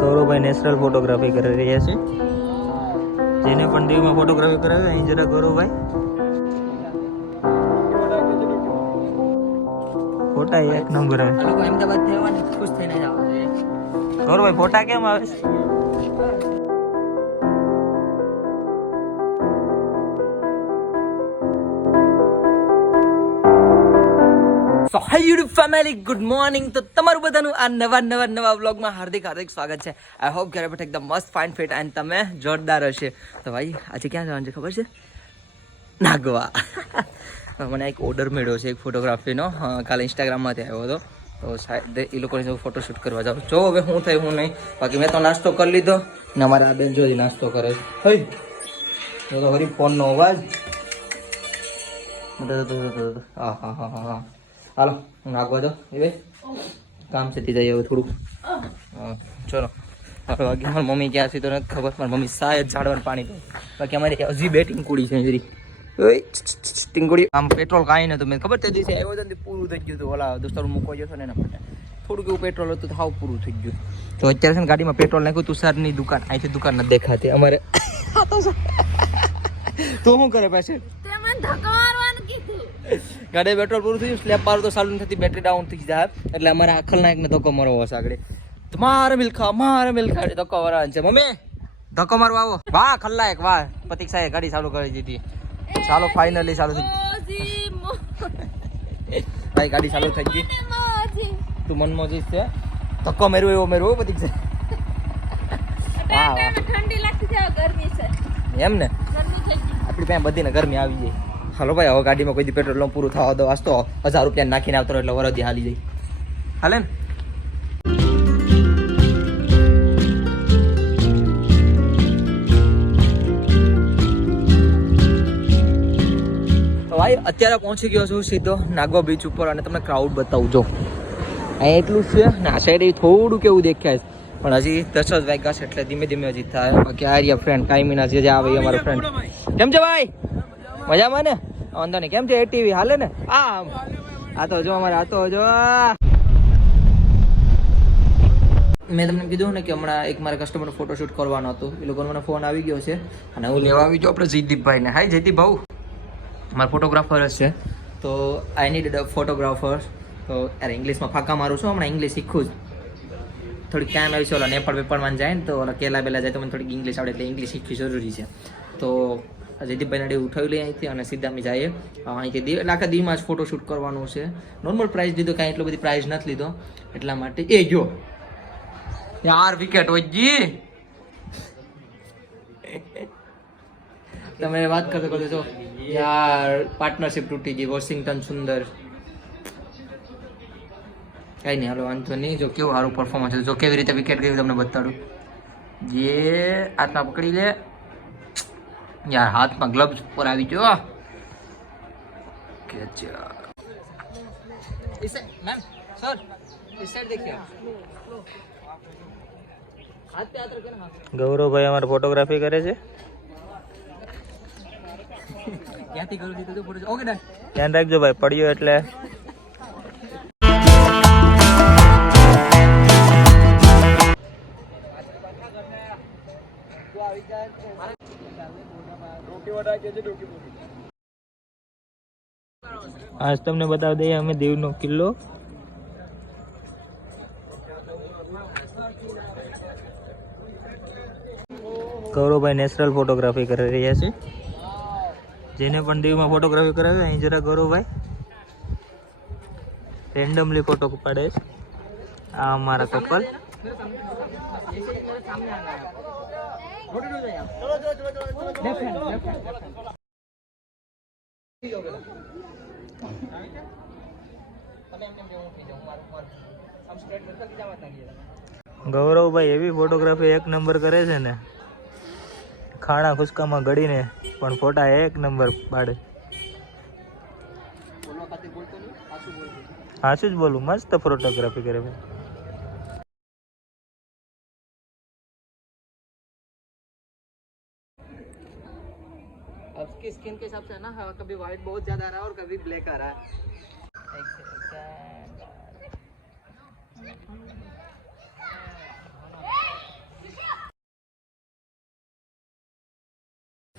Gauravbhai natural photography કરી રહ્યા છે. જેને પણ દીવમાં ફોટોગ્રાફી કરાવી અહીં જરા ગૌરવભાઈ ફોટા એક નંબર આવે. લોકો અમદાવાદ થી આવવાને ખુશ થઈને જ આવે. ગૌરવભાઈ ફોટા કેમ આવે છે? સો હાય યુટ્યુબ ફેમિલી, ગુડ મોર્નિંગ. તો તમારું બધાનું આ નવા વ્લોગમાં હાર્દિક સ્વાગત છે. આઈ હોપ ઘરે બેઠા એકદમ મસ્ત ફાઇન ફિટ એન્ડ તમે જોરદાર હશે. તો ભાઈ આજે ક્યાં જવાનું છે ખબર છે? નાગવા. મને એક ઓર્ડર મળ્યો છે એક ફોટોગ્રાફીનો, કાલે ઇન્સ્ટાગ્રામમાંથી આવ્યો હતો. તો સાહેબ એ લોકોને ફોટોશૂટ કરવા જાઉં. જો હવે હું થાય હું નહીં, બાકી મેં તો નાસ્તો કરી લીધો ને અમારા બેન જોઈ નાસ્તો કરે છે. તો હરી ફોનનો અવાજ. હા હાલો હું નાખવા દો. એ કામ છે જઈએ હવે થોડુંક. ચલો હવે બાકી મારી મમ્મી ક્યાં છે તો નથી ખબર. મારી મમ્મી શાયદ ઝાડવાનું પાણી દે. બાકી અમારી હજી બે ટીંકુડી છે જરી. ટીંકુડી આમ પેટ્રોલ કાંઈ નતું. મેં ખબર તે દિવસે આવ્યો હતો ને પૂરું થઈ ગયું હતું. ઓલા દોસ્તારો મૂકવા ગયો હતો ને એના માટે થોડુંક એવું પેટ્રોલ હતું તો હાવ પૂરું થઈ ગયું. તો અત્યારે છે ને ગાડીમાં પેટ્રોલ નાખ્યું. તુષારની દુકાન અહીંથી દુકાન નથી દેખાતી અમારે. તો શું કરે પાછળ ગાડી પેટ્રોલ પૂરું થઈ ગયું. સ્લેબ પારું તો ચાલુ નથી, બેટરી ડાઉન થઈ જાય. એટલે અમારે આ ખલનાયકને ધક્કો મારવો હશે આગળ. મારે મિલખા ધક્કો મારવાનો છે. મમ્મી ધક્કો મારવા આવો. વાહ ખલનાયક વાહ. પ્રતિક્ષાએ ગાડી ચાલુ કરી દીધી. ચાલો ફાઇનલી ચાલુ થઈ ભાઈ ગાડી ચાલુ થઈ ગઈ. તું મનમોજી છે. ધક્કો મેરવો એવો મેરવો પ્રતિક્ષા. એમ ને આપણી પાસે બધીને ગરમી આવી જાય. હાલો ભાઈ હવે ગાડીમાં કોઈ દી પેટ્રોલ પૂરું થવા દો. આજ તો 1000 રૂપિયા નાખીને આવતો એટલે વરદી હાલી જાય. હાલે ને તો ભાઈ અત્યારે પહોંચી ગયો છું સીધો નાગવા બીચ ઉપર અને તમને ક્રાઉડ બતાવું જો. અહીં એટલું છે ને આ સાઈડ થોડું કેવું દેખાય છે પણ હજી 10 જ વાગ્યા છે એટલે ધીમે ધીમે હજી થાય. બાકી આ રહ્યા ફ્રેન્ડ કાયમીના જે આવે એ અમારો ફ્રેન્ડ. કેમ છે ભાઈ? મજામાં ને? વાંધો નહીં. કેમ છે એટીવી હાલે ને? આ તો જો અમારે આ તો જો મેં તમને કીધું ને કે હમણાં એક મારા કસ્ટમરનો ફોટોશૂટ કરવાનો હતો. એ લોકોનો મને ફોન આવી ગયો છે અને હું લેવા આવી ગયો આપણે જયદીપભાઈને. હાય જયદીપ ભાઉ, મારા ફોટોગ્રાફર જ છે. તો આઈ નીડ અ ફોટોગ્રાફર. તો યાર ઇંગ્લિશમાં ફાંકા મારું છું, હમણાં ઇંગ્લિશ શીખું જ. થોડીક ટાઈમ આવી છે ઓલા નેપાળ વેપાળમાં જાય ને તો ઓલા કેલા બેલા જાય તો મને થોડીક ઇંગ્લિશ આવડે એટલે ઇંગ્લિશ શીખવી જરૂરી છે. તો જયદીપભાઈને ડે ઉઠાવી લઈએ અહીંથી અને સીધા અમે જઈએ અહીંથી એટલે આખા દીમાં જ ફોટોશૂટ કરવાનું છે. નોર્મલ પ્રાઇઝ લીધો, કાંઈ એટલો બધી પ્રાઇઝ નથી લીધો એટલા માટે. એ જો યાર વિકેટ હોય જી. તમે વાત કરતો કરતો છો યાર પાર્ટનરશિપ તૂટી ગઈ. વોશિંગ્ટન સુંદર કઈ નહીં હાલો વાંધો નહીં. જો કેવું સારું પરફોર્મન્સ છે. જો કેવી રીતે વિકેટ ગયું તમને બતાડું. જે હાથમાં પકડી લે યાર, હાથમાં ગ્લવ્સ ઉપર આવી ગયો. મેમ સર इस साइड देखिए. हाथ पे हाथ रखे ना. ગૌરવભાઈ અમારે ફોટોગ્રાફી કરે છે. ક્યાંથી કરું દીધું ફોટો? Okay done. ધ્યાન રાખજો ભાઈ, પડ્યો એટલે આજ તમને બતાવી દઈએ અમે દીવનો કિલ્લો. ગૌરવભાઈ નેચરલ ફોટોગ્રાફી કરી રહ્યા છે. જેને પણ દીવમાં ફોટોગ્રાફી કરાવી અહીં જરા ગૌરવભાઈ રેન્ડમલી ફોટો પાડે છે. આ અમારા કપલ. ગૌરવભાઈ એવી ફોટોગ્રાફી એક નંબર કરે છે ને, ખાણા ખુશકામાં ગળીને પણ ફોટા એક નંબર પાડે. હાચું જ બોલું, મસ્ત ફોટોગ્રાફી કરે ભાઈ. आपकी स्किन के हिसाब से ना कभी वाइट बहुत ज्यादा आ रहा है और कभी ब्लैक आ रहा है.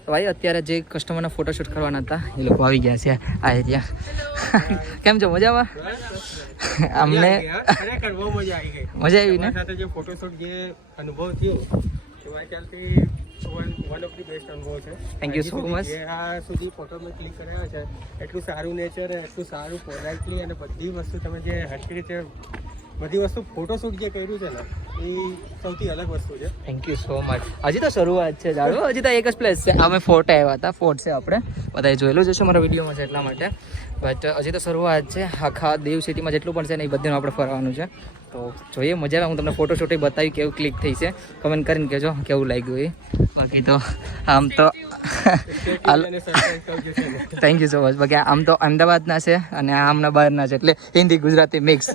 તો ભાઈ અત્યારે જે કસ્ટમરના ફોટોશૂટ કરવાના હતા એ લોકો આવી ગયા છે આ એરિયા. કેમ છો, મજામાં? અમને ખરેખર બહુ મજા આવી ગઈ. મજા આવી ને? તમારી સાથે જે ફોટોશૂટ જે અનુભવ થયો એ મારી ખ્યાલથી વન ઓફ ધી બેસ્ટ અનુભવ છે. Thank you so much. જે આ સુધી ફોટો મેં ક્લિક કરાવ્યા છે એટલું સારું નેચર, એટલું સારું પોલાઇટલી અને બધી વસ્તુ તમે જે હરખી રીતે બધી વસ્તુ ફોટોશૂટ જે કર્યું છે ને એ સૌથી અલગ વસ્તુ છે. Thank you so much. હજી તો શરૂઆત છે જાણો, હજી તો એક જ પ્લેસ છે. અમે ફોર્ટ આવ્યા હતા, ફોર્ટ છે આપણે બધાએ જોયેલું જ હશે મારા વિડીયોમાં છે એટલા માટે. બટ હજી તો શરૂઆત છે. આખા દેવ સિટીમાં જેટલું પણ છે ને એ બધું આપણે ફરવાનું છે. તો જોઈએ, મજા આવે. હું તમને ફોટોશૂટ બતાવી કેવું ક્લિક થઈ છે, કમેન્ટ કરીને કહેજો કેવું લાગ્યું એ. બાકી તો આમ તો થેન્ક યુ સો મચ. બાકી આમ તો અમદાવાદના છે અને આમના બહારના છે એટલે હિન્દી ગુજરાતી મિક્સ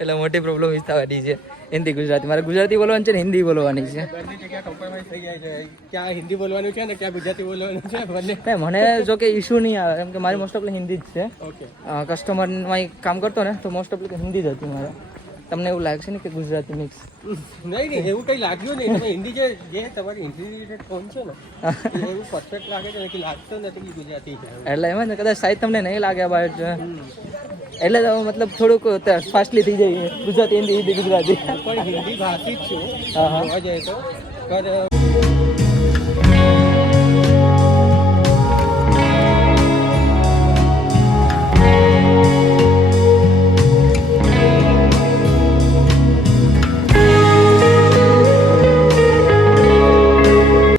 એટલે મોટી પ્રોબ્લેમ થવાની છે. હિન્દી ગુજરાતી, મારે ગુજરાતી બોલવાની છે ને હિન્દી બોલવાની છે. બંને જગ્યા કોમ્પ્રોમાઇઝ થઈ જાય છે. ક્યાં હિન્દી બોલવાનું છે ને ક્યાં ગુજરાતી બોલવાનું છે બંને. નહીં, મને જો કે ઇશ્યુ નહીં આવે કેમ કે મારી મોસ્ટ ઓફલી હિન્દી જ છે. ઓકે. કસ્ટમરમાં કામ કરતો ને તો મોસ્ટ ઓફલી હિન્દી જ હતી મારે. તમને એવું લાગશે ને કે ગુજરાતી મિક્સ? નહીં એવું કંઈ લાગ્યું નહીં. તમે હિન્દી જે તમારી હિન્દી રિલેટેડ ટોન છે ને એ એવું પરફેક્ટ લાગે છે ને કે લાગતો નથી કે ગુજરાતી છે. એટલે એમ જ ને, કદાચ સાઈડ તમને નહીં લાગે બટ એટલે તો મતલબ થોડુંક ફાસ્ટલી થઈ જાય ગુજરાતી હિન્દી, હિન્દી ગુજરાતી. હું પણ હિન્દી ભાષી જ છું હા હા. જોવા જઈએ તો. પર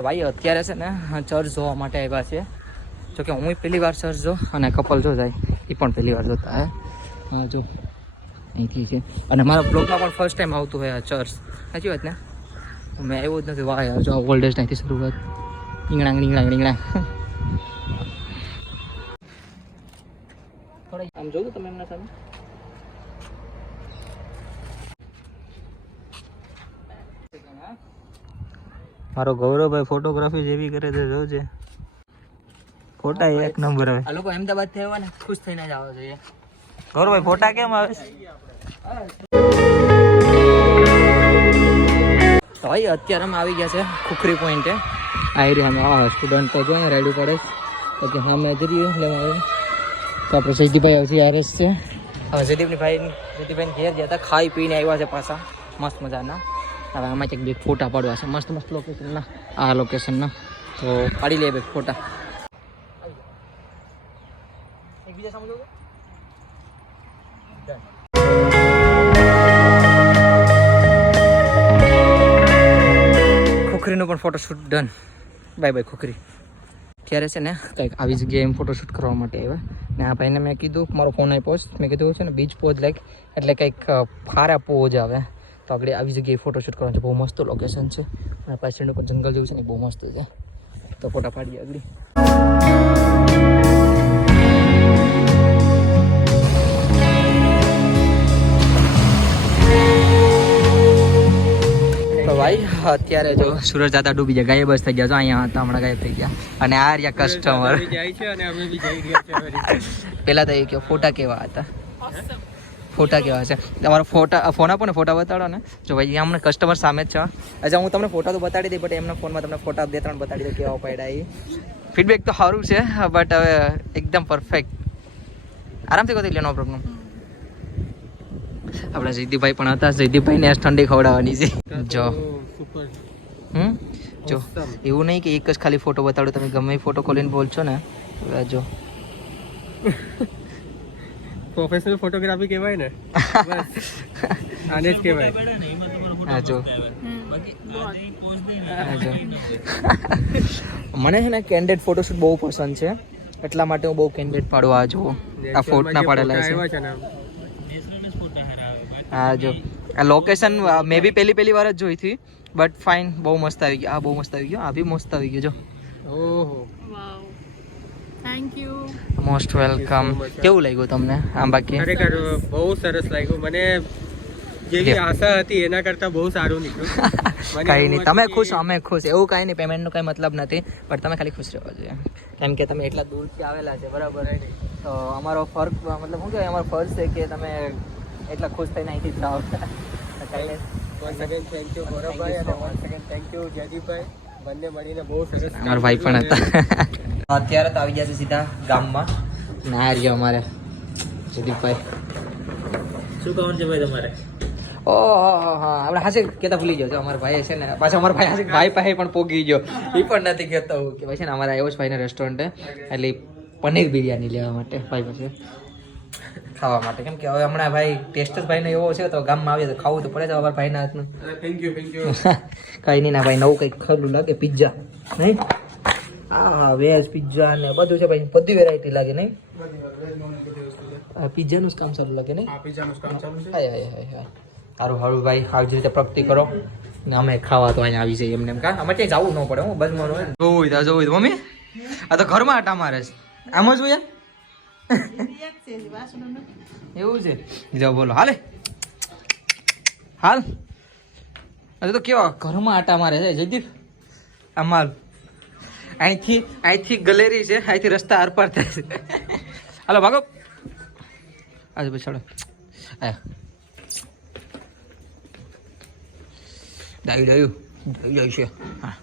ભાઈ અત્યારે છે ને ચર્ચ જોવા માટે આવ્યા છે. જોકે હું પહેલી વાર ચર્ચ જો અને કપલ જો જાય એ પણ પહેલી વાર જોતા હે. જો અહીંથી છે અને મારા બ્લોગમાં પણ ફર્સ્ટ ટાઈમ આવતું હોય આ ચર્ચ. સાચી વાત ને? મેં આવ્યો જ નથી. વાહ યાર, જો ઓલ્ડ એજ ત્યાંથી શરૂઆત. રીંગણા રીંગણા રીંગણા. થોડા આમ જોયું તમે એમના સામે? મારો ગૌરવભાઈ ફોટોગ્રાફી જેવી કરે છે જોજે. ફોટા એક નંબર આવે. આ લોકો અમદાવાદ થી આવ્યા ને ખુશ થઈને જ આવવા જોઈએ. ગૌરવભાઈ ફોટા કેમ આવે છે? તો ભાઈ અત્યારે અમે આવી ગયા છે ખુખરી પોઈન્ટે. આ એરિયામાં સ્ટુડન્ટ તો જો અહીંયા રેડી પડે છે કે હા મેં જઈએ લેવા આવ્યું. તો આપણે જયદીપભાઈ આવશે આરએસ છે. હવે જયદીપભાઈ ઘેર ગયા હતા, ખાઈ પીને આવ્યા છે પાછા મસ્ત મજાના. હવે આમાં એક બે ફોટા પાડવા છે મસ્ત મસ્ત લોકેશનના. આ લોકેશનના તો પાડી લે બે ફોટા. એકબીજા સમજો ખુખરીનું પણ photoshoot done. Bye bye Khukhri. ત્યારે છે ને કંઈક આવી જગ્યાએ એમ ફોટોશૂટ કરવા માટે આવ્યા ને આ ભાઈને મેં કીધું મારો ફોન આપ્યો મેં કીધું છે ને બીચ પોઝ લાઈક એટલે કંઈક ફારા પોઝ આવે તો આપણે આવી જગ્યાએ ફોટોશૂટ કરવાનું છે. બહુ મસ્ત લોકેશન છે અને પાછળનું પણ જંગલ જેવું છે ને બહુ મસ્ત છે. તો ફોટા પાડીએ આગળ. તો ભાઈ અત્યારે જો સુરજ દાદા ડૂબી ગયા, ગાયબ જ થઈ ગયા. જો અહીંયા હતા હમણાં ગાયબ થઈ ગયા. અને આ રહ્યા કસ્ટમર જાય છે અને અમે બી જઈ રહ્યા છે. પેલા તો એ કે ફોટા કેવા હતા? ફોટા કેવા છે તમારો? ફોન આપો ને, ફોટા બતાડો ને. જો ભાઈ અમને કસ્ટમર સામે જ છે. અચ્છા હું તમને ફોટા તો બતાડી દઈ બટ એમના ફોનમાં તમને ફોટા 2-3 બતાડી દો કેવા પડ્યા એ. ફીડબેક તો સારું છે બટ હવે એકદમ પરફેક્ટ આરામથી કરી લે, નો પ્રોબ્લેમ. આપણા જયદીપભાઈ પણ હતા. જયદીપભાઈને ઠંડી ખવડાવવાની છે. જો જો એવું નહીં કે એક જ ખાલી ફોટો બતાડો, તમે ગમે એ ફોટો ખોલીને બોલશો ને. જો પ્રોફેશનલ ફોટોગ્રાફી કહેવાય ને, આને જ કહેવાય. હા જો મને છે ને કેન્ડિડ ફોટોશૂટ બહુ પસંદ છે એટલા માટે હું બહુ કેન્ડિડ પાડું. આ જુઓ આ ફોટોના પાડેલા છે. હા જો આ લોકેશન મે બી પહેલી વાર જ જોઈ હતી બટ ફાઇન, બહુ મસ્ત આવી ગયું. આ બહુ મસ્ત આવી ગયો, આ બી મસ્ત આવી ગયો. જો ઓહો થેન્ક યુ. Most welcome. કેવું લાગ્યું તમને આમ? બાકી ખરેખર બહુ સરસ લાગ્યું મને. જેવી આશા હતી એના કરતાં બહુ સારું નીકળ્યું. કઈ નહીં, તમે ખુશ અમે ખુશ. એવું કઈ નહીં, પેમેન્ટનો કઈ મતલબ નથી બટ તમે ખાલી ખુશ રહેવા જોઈએ કેમ કે તમે એટલા દૂરથી આવેલા છે બરાબર. તો અમારો ફર્ક મતલબ શું કહેવાય, અમારો ફર્જ છે કે તમે એટલા ખુશ થઈને અહીંથી જાઓ. થેન્ક યુ ગૌરવભાઈ અને વન્સ અગેન થેન્ક યુ જયદીપભાઈ. બંને મળીને બહુ સરસ અમારા ભાઈ પણ હતા. અત્યારે તો આવી ગયા છે સીધા ગામમાં. ના રહ્યા અમારે જયદીપભાઈ. શું કહેવાનું છે ભાઈ તમારે? ઓહો હા આપણે હાસે કેતા ભૂલી ગયો છો. અમારા ભાઈ છે ને પાછા અમારા ભાઈ હાસે ભાઈ પાસે પણ પોગી ગયો. એ પણ નથી કહેતો કે ભાઈ છે ને અમારા આવ્યો છે ભાઈને રેસ્ટોરન્ટે એટલે પનીર બિરયાની લેવા માટે ભાઈ પાસે ખાવા માટે. કેમ કે હવે હમણાં ભાઈ ટેસ્ટ જ ભાઈનો એવો છે તો ગામમાં આવીએ તો ખાવું તો પડે છે અમારા ભાઈના હાથનું. થેન્ક યુ કઈ નહીં ના ભાઈ નવું કંઈક ખરું લાગે પિઝા નહીં. હા વેજ પિઝા ને બધું છે ભાઈ બધી વેરાયટી લાગે નહીં. પિઝાનું જ કામ સારું લાગે નહીં. હાય હાય હાય હાય સારું સારું ભાઈ આવી જ રીતે પ્રગતિ કરો ને અમે ખાવા તો અહીંયા આવી જઈએ એમને એમ. કા અમે ક્યાંય જવું ન પડે હું બસમાં જોવું મમ્મી આ તો ઘરમાં આટા મારે છે આમ જ હોય એવું છે. જાઓ બોલો હાલે હાલ અરે તો કેવા ઘરમાં આટા મારે છે જયદીપ. અમાલ અહીંથી ગલેરી છે અહીંથી રસ્તા આરપાર થાય છે. હાલો ભાગો આજે પછી ચાલો ડાયું છે હા